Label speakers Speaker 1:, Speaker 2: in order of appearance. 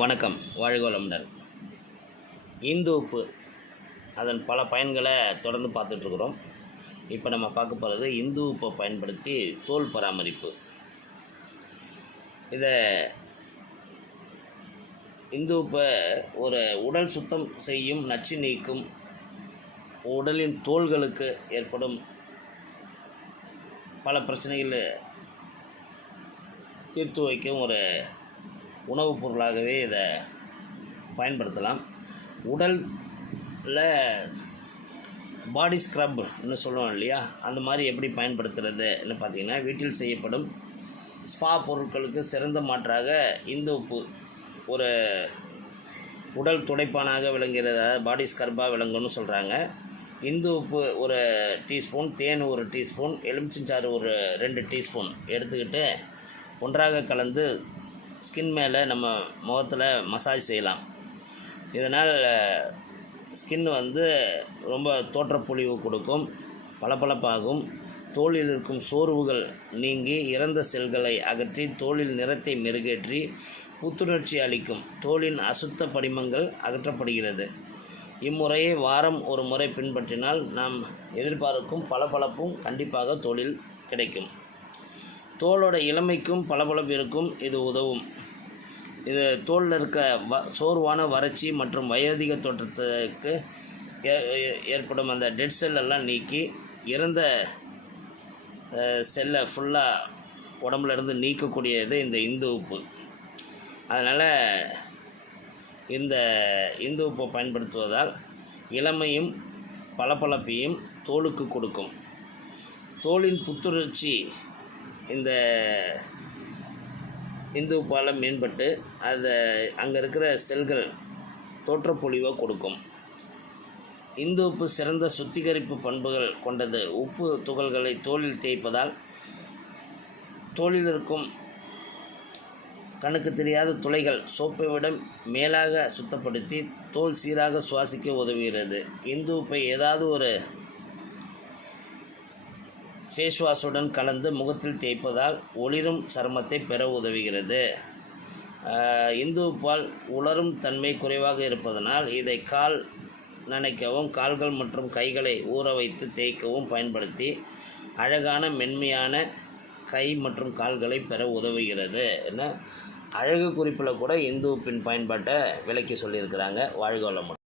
Speaker 1: வணக்கம். வாழ்க இந்து உப்பு அதன் பல பயன்களை தொடர்ந்து பார்த்துட்ருக்குறோம். இப்போ நம்ம பார்க்க போகிறது இந்து உப்பை பயன்படுத்தி தோல் பராமரிப்பு. இதை இந்து உப்பை ஒரு உடல் சுத்தம் செய்யும் நச்சு நீக்கும் உடலின் தோள்களுக்கு ஏற்படும் பல பிரச்சனைகளை தீர்த்து வைக்கும் ஒரு உணவுப் பொருளாகவே இதை பயன்படுத்தலாம். உடலில் பாடி ஸ்க்ரப்னு சொல்லுவோம் இல்லையா? அந்த மாதிரி எப்படி பயன்படுத்துறதுன்னு பார்த்தீங்கன்னா வீட்டில் செய்யப்படும் ஸ்பா பொருட்களுக்கு சிறந்த மாற்றாக இந்த உப்பு ஒரு உடல் துடைப்பானாக விளங்குகிறத. பாடி ஸ்க்ரப்பாக விளங்கும்னு சொல்கிறாங்க இந்து உப்பு ஒரு டீஸ்பூன் தேன் ஒரு டீஸ்பூன் எலுமிச்சஞ்சாறு ஒரு ரெண்டு டீஸ்பூன் எடுத்துக்கிட்டு ஒன்றாக கலந்து ஸ்கின் மேலே நம்ம முகத்தில் மசாஜ் செய்யலாம். இதனால் ஸ்கின் வந்து ரொம்ப தோற்றப்பொழிவு கொடுக்கும் பளபளப்பாகும். தோலில் இருக்கும் சோர்வுகள் நீங்கி இறந்த செல்களை அகற்றி தோலில் நிறத்தை மெருகேற்றி புத்துணர்ச்சி அளிக்கும். தோலின் அசுத்த படிமங்கள் அகற்றப்படுகிறது. இம்முறையை வாரம் ஒரு முறை பின்பற்றினால் நாம் எதிர்பார்க்கும் பளபளப்பும் கண்டிப்பாக தோலில் கிடைக்கும். தோலோட இளமைக்கும் பளபளப்பிற்கும் இது உதவும். இது தோலில் இருக்க வ சோர்வான வறட்சி மற்றும் வயோதிக தோற்றத்துக்கு ஏ- ஏற்படும் அந்த டெட் செல்லெல்லாம் நீக்கி இறந்த செல்லை ஃபுல்லாக உடம்புலேருந்து நீக்கக்கூடியது இந்த இந்து உப்பு. அதனால் இந்த இந்து உப்பை பயன்படுத்துவதால் இளமையும் பளபளப்பையும் தோலுக்கு கொடுக்கும். தோலின் புத்துணர்ச்சி இந்த இந்து உப்பால் மேம்பட்டு அதை அங்கே இருக்கிற செல்கள் தோற்றப்பொழிவை கொடுக்கும். இந்து உப்பு சிறந்த சுத்திகரிப்பு பண்புகள் கொண்டது. உப்பு துகள்களை தோலில் தேய்ப்பதால் தோலில் இருக்கும் கண்ணுக்கு தெரியாத துளைகள் சோப்பை விட மேலாக சுத்தப்படுத்தி தோல் சீராக சுவாசிக்க உதவுகிறது. இந்து உப்பை ஏதாவது ஒரு ஃபேஸ் வாஷுடன் கலந்து முகத்தில் தேய்ப்பதால் ஒளிரும் சருமத்தை பெற உதவுகிறது. இந்து உப்பால் உலரும் தன்மை குறைவாக இருப்பதனால் இதை கால் நனைக்கவும் கால்கள் மற்றும் கைகளை ஊற வைத்து தேய்க்கவும் பயன்படுத்தி அழகான மென்மையான கை மற்றும் கால்களை பெற உதவுகிறது என அழகு குறிப்பில் கூட இந்து உப்பின் பயன்பாட்டை விளக்கி சொல்லியிருக்கிறாங்க. வாழ்க வளமுடன்.